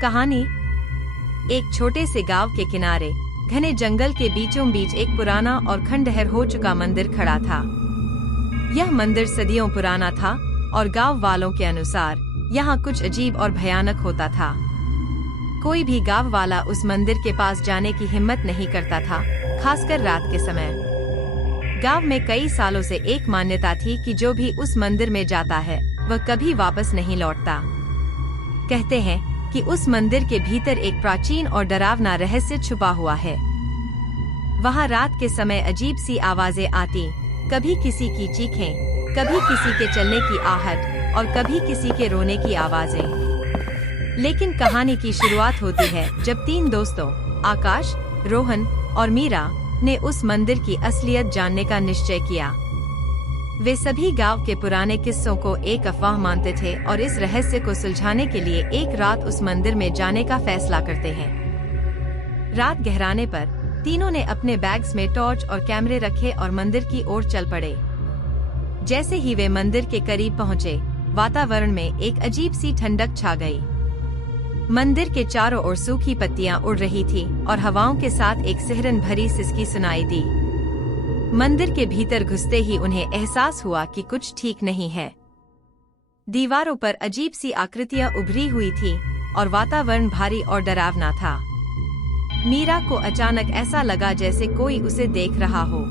कहानी। एक छोटे से गांव के किनारे घने जंगल के बीचों बीच एक पुराना और खंडहर हो चुका मंदिर खड़ा था। यह मंदिर सदियों पुराना था और गांव वालों के अनुसार यहाँ कुछ अजीब और भयानक होता था। कोई भी गांव वाला उस मंदिर के पास जाने की हिम्मत नहीं करता था, खासकर रात के समय। गांव में कई सालों से एक मान्यता थी कि जो भी उस मंदिर में जाता है वह कभी वापस नहीं लौटता। कहते हैं कि उस मंदिर के भीतर एक प्राचीन और डरावना रहस्य छुपा हुआ है। वहाँ रात के समय अजीब सी आवाजें आती, कभी किसी की चीखें, कभी किसी के चलने की आहट और कभी किसी के रोने की आवाजें। लेकिन कहानी की शुरुआत होती है जब 3 दोस्तों आकाश, रोहन और मीरा ने उस मंदिर की असलियत जानने का निश्चय किया। वे सभी गांव के पुराने किस्सों को एक अफवाह मानते थे और इस रहस्य को सुलझाने के लिए एक रात उस मंदिर में जाने का फैसला करते हैं। रात गहराने पर तीनों ने अपने बैग्स में टॉर्च और कैमरे रखे और मंदिर की ओर चल पड़े। जैसे ही वे मंदिर के करीब पहुंचे, वातावरण में एक अजीब सी ठंडक छा गई। मंदिर के चारों ओर सूखी पत्तियां उड़ रही थी और हवाओं के साथ एक सिहरन भरी सिसकी सुनाई दी। मंदिर के भीतर घुसते ही उन्हें एहसास हुआ कि कुछ ठीक नहीं है। दीवारों पर अजीब सी आकृतियां उभरी हुई थी और वातावरण भारी और डरावना था। मीरा को अचानक ऐसा लगा जैसे कोई उसे देख रहा हो।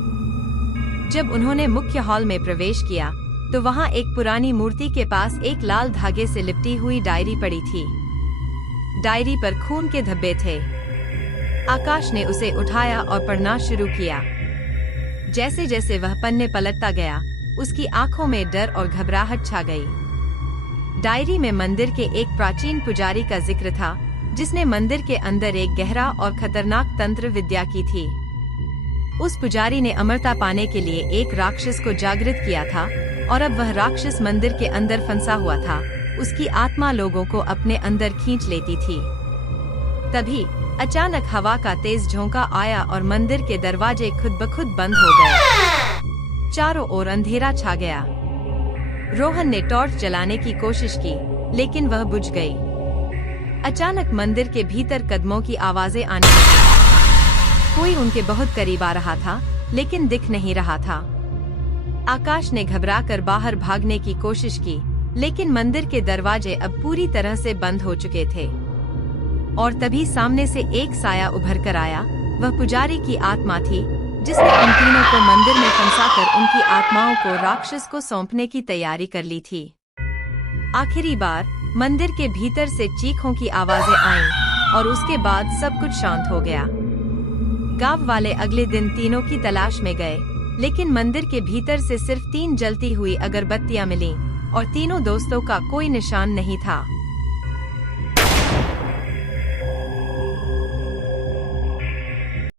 जब उन्होंने मुख्य हॉल में प्रवेश किया तो वहां एक पुरानी मूर्ति के पास एक लाल धागे से लिपटी हुई डायरी पड़ी थी। डायरी पर खून के धब्बे थे। आकाश ने उसे उठाया और पढ़ना शुरू किया। जैसे जैसे वह पन्ने पलटता गया, उसकी आंखों में डर और घबराहट छा गई। डायरी में मंदिर के एक प्राचीन पुजारी का जिक्र था, जिसने मंदिर के अंदर एक गहरा और खतरनाक तंत्र विद्या की थी। उस पुजारी ने अमरता पाने के लिए एक राक्षस को जागृत किया था और अब वह राक्षस मंदिर के अंदर फंसा हुआ था। उसकी आत्मा लोगों को अपने अंदर खींच लेती थी। तभी अचानक हवा का तेज झोंका आया और मंदिर के दरवाजे खुद ब खुद बंद हो गए। चारों ओर अंधेरा छा गया। रोहन ने टॉर्च जलाने की कोशिश की, लेकिन वह बुझ गई। अचानक मंदिर के भीतर कदमों की आवाजें आने लगी। कोई उनके बहुत करीब आ रहा था, लेकिन दिख नहीं रहा था। आकाश ने घबराकर बाहर भागने की कोशिश की, लेकिन मंदिर के दरवाजे अब पूरी तरह से बंद हो चुके थे। और तभी सामने से एक साया उभर कर आया। वह पुजारी की आत्मा थी, जिसने उन तीनों को मंदिर में फंसाकर उनकी आत्माओं को राक्षस को सौंपने की तैयारी कर ली थी। आखिरी बार मंदिर के भीतर से चीखों की आवाजें आईं और उसके बाद सब कुछ शांत हो गया। गांव वाले अगले दिन तीनों की तलाश में गए, लेकिन मंदिर के भीतर से सिर्फ 3 जलती हुई अगरबत्तियां मिलीं और तीनों दोस्तों का कोई निशान नहीं था।